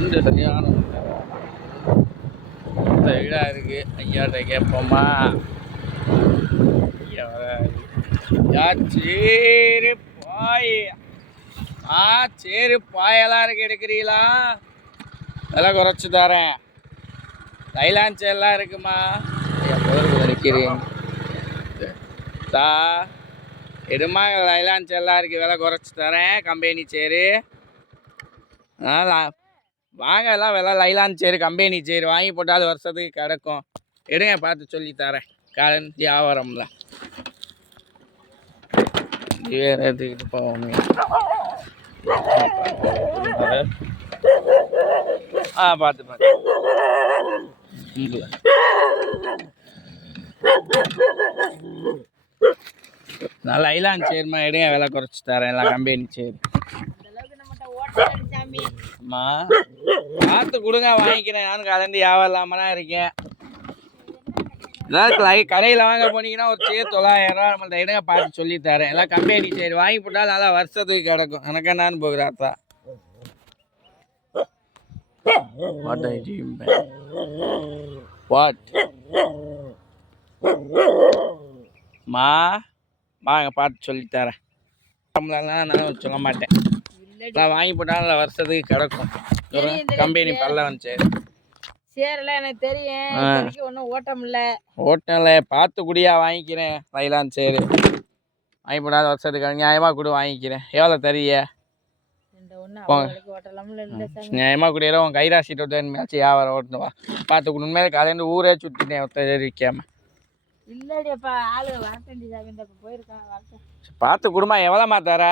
ரெண்டு சரியான வீடா இருக்கு. ஐயாட்ட கேட்போமா? ஐயா சரி பாய். சரி பாயெல்லாம் இருக்கு, எடுக்கிறீங்களா? விலை குறைச்சி தரேன். தைலாந்து எல்லாம் இருக்குமா? ஐயா பொருள் நிற்கிறேன் எடுமா. லைலான்ஸ் எல்லாம் இருக்குது, விலை குறைச்சி தரேன். கம்பெனி சேரு வாங்க. எல்லாம் விலை லைலான் சேரு, கம்பெனி சேரு வாங்கி போட்டாலும் வருஷத்துக்கு கிடக்கும். எடுங்க, பார்த்து சொல்லி தரேன். காலன் வியாபாரம்ல வேறு எடுத்துக்கிட்டு போவோம். பார்த்து பார்த்து நல்லா ஐலான் சேர்மா. எடுங்க, விலை குறைச்சி தரேன். எல்லாம் கம்பெனி சேரு. அம்மா பார்த்து கொடுங்க, வாங்கிக்கிறேன். நானும் கலந்து வியாபாரம் இல்லாமலாம் இருக்கேன். ஏதாவது கடையில் வாங்க போனீங்கன்னா ஒரு சேர் 900 ரூபா. நம்மள்ட்ட எடுங்க, பார்த்து சொல்லி தரேன். எல்லாம் கம்பெனி சேரு வாங்கி போட்டால் நல்லா வருஷத்துக்கு கிடக்கும். எனக்கு என்னான்னு போகிறாத்தா. வாட் மா வாங்க, பார்த்து சொல்லித்தரேன். நான் சொல்ல மாட்டேன். வாங்கி போட்டாலும் வருஷத்துக்கு கிடக்கும். கம்பெனி பல்லவன் சரி சேரல எனக்கு தெரியும். ஒன்றும் ஓட்டமில்ல. பார்த்து குடியா, வாங்கிக்கிறேன். தைலாந்து சரி வாங்கி போட்டாலும் வருஷத்துக்கு நியாயமாக கூட வாங்கிக்கிறேன். எவ்வளோ தரிய? நியாயமாக குடியில உன் கைராசிட்டு விட்டு வியாபாரம் ஓட்டுவா. பார்த்து கொடு. உண்மையிலே காலையில ஊரே சுற்றிட்டேன் தெரிவிக்காம. இல்லடியாப்பா, ஆளு போயிருக்கான். பார்த்து கொடுமா. எவ்வளோமா தர?